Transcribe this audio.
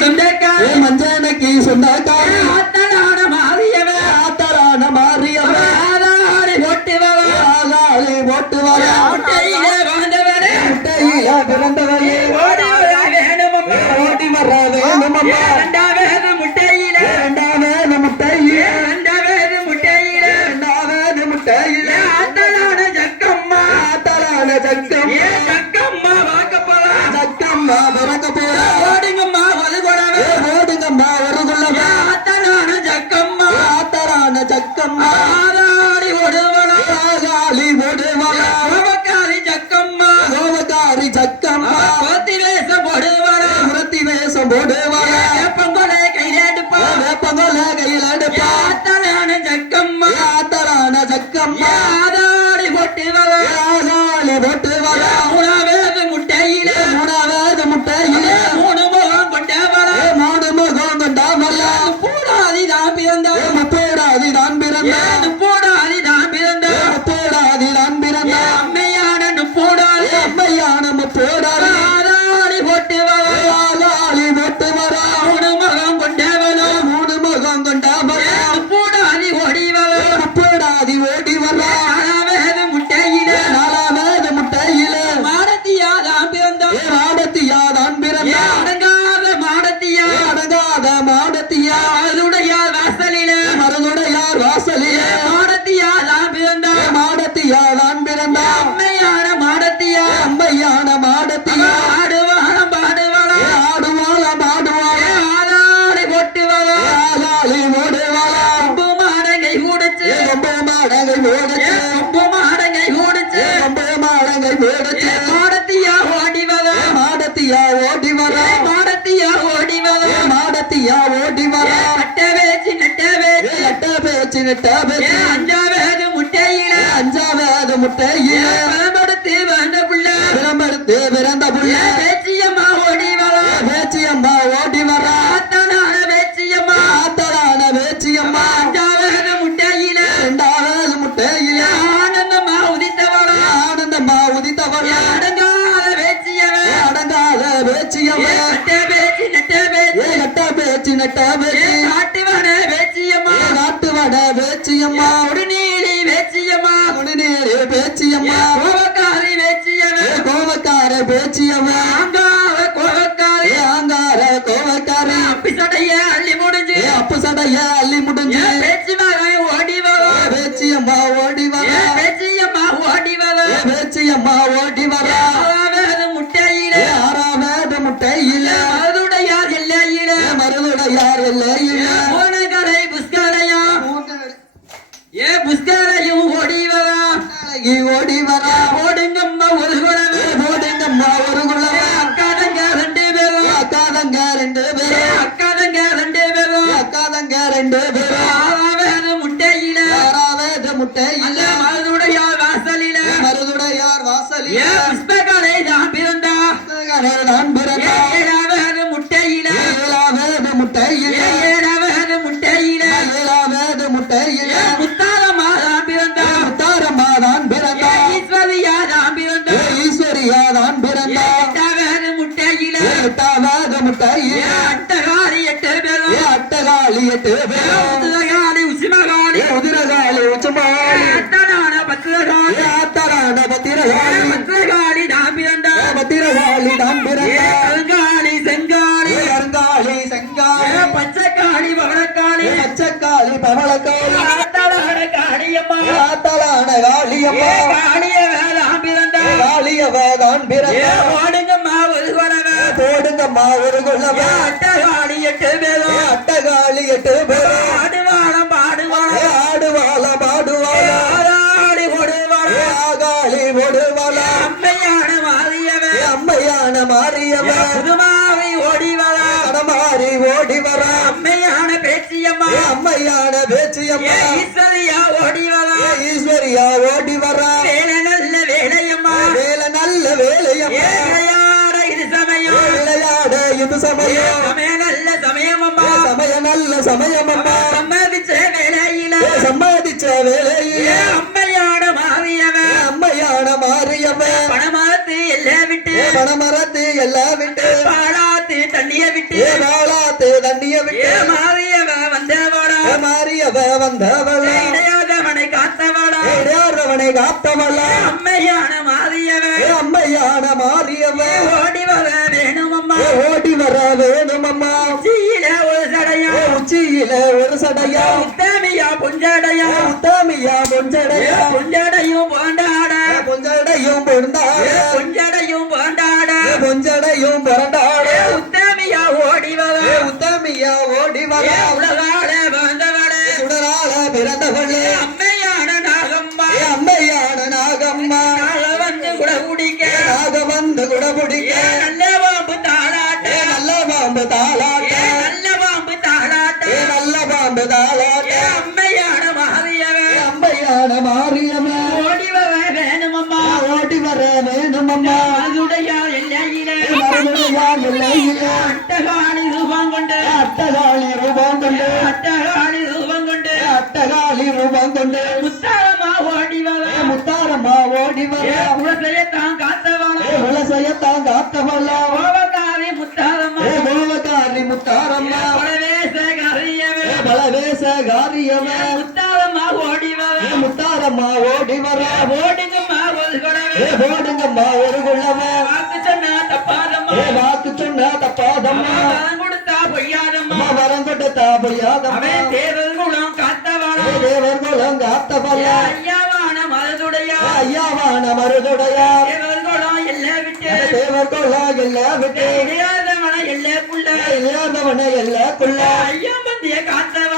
சொந்தக்காரி மஞ்சனைக்கு சொந்தக்காரி ஆத்தலான மாறியவ ஆதாரி ஓட்டு வர முட்டையில பிறந்தவரே ஓடி வர வேணுமம்மா இரண்டாவது முட்டையில ஆத்தலான ஜக்கம்மா ஜக்கம்மா பறக்க போறா ஓடுங்கம்மா ஒரு குலவே ஆத்தலான ஜக்கம்மா ஆதாரி ஓடுவளா கோபக்காரி ஜக்கம்மா கோத்தி வேஷம் போடுவளா வேப்பங்கொலை கையிலெடுப்பா ஆத்தலான ஜக்கம்மா ஆதாரி போட்டுவளா மூணாவது முட்டையில மூணு முகம் கொண்டவளா பூடாதிதான் பிறந்த அம்மையான முப்போடாதி ஆதாரி போட்டுவளா மூணு முகம் கொண்டவளா பூடாதி ஓடி வர நாலாவது முட்டையில மாடத்தியாதான் பிறந்த அடங்காத மாடத்தியா மருதுடையார் வாசலிலே மாடத்தியாதான் பிறந்த அம்மையான மாடத்தியா ஆடுவாளம் பாடுவாளா ஆதாரி போட்டுவளா கொம்பு மாடங்கை கூடுச்சு மாடத்தியா ஓடி வர கட்ட பேச்சு நட்ட பேச்சு அஞ்சாவது முட்டையில பழமெடுத்து பிறந்த புள்ள பேச்சியம்மா ஓடி வர ஆத்தலான பேச்சியம்மா அஞ்சாவது முட்டையில இரண்டாவது முட்டையில ஆனந்தம்மா உதித்தவளா அடங்காத பேச்சியம்மா நட்ட பேச்சு காட்டுவட பேச்சியம்மா உடுநீலி பேச்சியம்மா கோவக்கார பேச்சியம்மா ஆங்கார கோவக்காரி அப்பு சடைய அள்ளி முடிஞ்சு பேச்சியம்மா ஓடி வர ஆறாவது முட்டையில மருதுடையார் எல்லையில மூணகரை புஷ்கரையும் ஓடி வர ஓடுங்கம்மா ஒரு குலவே அக்காதங்க ரெண்டு பேரும் ஆறாவது முட்டையில மருதுடையார் வாசலில புஷ்பகரை தான் பிறந்தா ஏழாவது முட்டையில முத்தாரமாதான் பிறந்தா ஈஸ்வரியாதான் பிறந்தா எட்டாவது முட்டையில அட்டகாலி எட்டு பேரும் உதிரகாலி உச்சிமகாலி அத்தலான பத்திரகாலி தான் பிறந்தா அருங்காலி செங்காலி பச்சைக்காளி பவளக்காளி ஆத்தலான காளியம்மா காளியவதான் பிறந்தா ஓடுங்கம்மா ஒரு குலவே அட்டகாலி எட்டு பேரும் ஆடுவாளம் பாடுவாளா ஆகாளி ஓடுவாளா அம்மையான மாறியவ புதுமாவை ஓடி வர அம்மையான பேச்சியம்மா ஈஸ்வரியா ஓடி வர வேலை நல்ல வேலையம்மா விளையாட இது சமயம் சமய நல்ல சமயமம்மா சம்மதிச்ச வேலையில அம்மையான மாறியவ பணமரத்து எல்லாம் விட்டு பாடாத்து வாழாத்து தண்ணிய விட்டு ஏ வாழாத்து தண்ணிய விட்டு மாறியவ வந்தவளா மாறியவ வந்தவள இடையாதவனை காத்தவளா இடையாதவனை காத்தவள அம்மையான மாறியவ அம்மையான மாறியவ ஓடி வர வேணும் அம்மா ஓடி வர வேணும் அம்மா உச்சியில ஒரு சடையா உச்சியில ஒரு சடையா உத்தமியா பொஞ்சடையா உத்தாமியா பொஞ்சடையா பொஞ்சடையும் போண்டாட பொஞ்சடையும் பொண்டாட பொஞ்சடையும் போண்டாட பொஞ்சடையும் பொறண்டாட உத்தமியா ஓடி வர உத்தாமியா ஓடி வர உலகால வந்தவளே உடலால பிறந்தவளே அம்மையான நாகம்மா அம்மையான நாகம்மா நாக வந்து கூட குடிக்க நாக வந்து குடபுடிக்க நல்ல பாம்பு தாளாட்ட நல்ல பாம்பு தாளாட்ட நல்ல பாம்பு தாளாட்ட நல்ல பாம்பு தாளாட்ட அம்மையான மாறியவன் அம்மையான மாரியம்மா ஓடி வர வேணுமம்மா ஓடி வர வேணும் அம்மா அதுடைய எல்லையிலே மறுபடியா எல்லையில அட்டகாணி ரூபம் கொண்டு அட்டகாளி ரூபம் கொண்டு அட்டகாணி ரூபம் கொண்டு அட்டகாளி ரூபம் கொண்டு முத்தாரமா ஓடி வர முத்தாரம்மா ஓடி வர உலகையத்தான் காத்தவளா உலசையத்தான் காத்தவல்ல கோபக்காரி முத்தாரம்மா கோவக்காரி முத்தாரம்மா பலவேச கரியவே பலவேச காரியமே முத்தாரம்மா ஓடி வர முத்தாரம்மா ஓடி வர ஓடுங்கம்மா ஒரு குடவே போடுங்கம்மா ஒரு குள்ளவே வாக்கு சொன்னா தப்பாதம்மா வாக்கு சொன்ன தப்பாதம்மா வரம் கொடுத்தா பொய்யாதம்மா வரம் கொடுத்தா பொய்யாதம்மா அவன் தேவல் குணம் காத்தவளா தேவர் குலம் காத்தவல்ல ஐயாவான மனதுடைய ஐயாவான மருதுடையா தேவல் குணம் எல்லாம் விட்டு தேவர் குலம் எல்லாம் விட்டு இடையாதவன எல்லைக்குள்ள இல்லாதவன எல்லாக்குள்ள ஐயா மந்திய காத்தவளா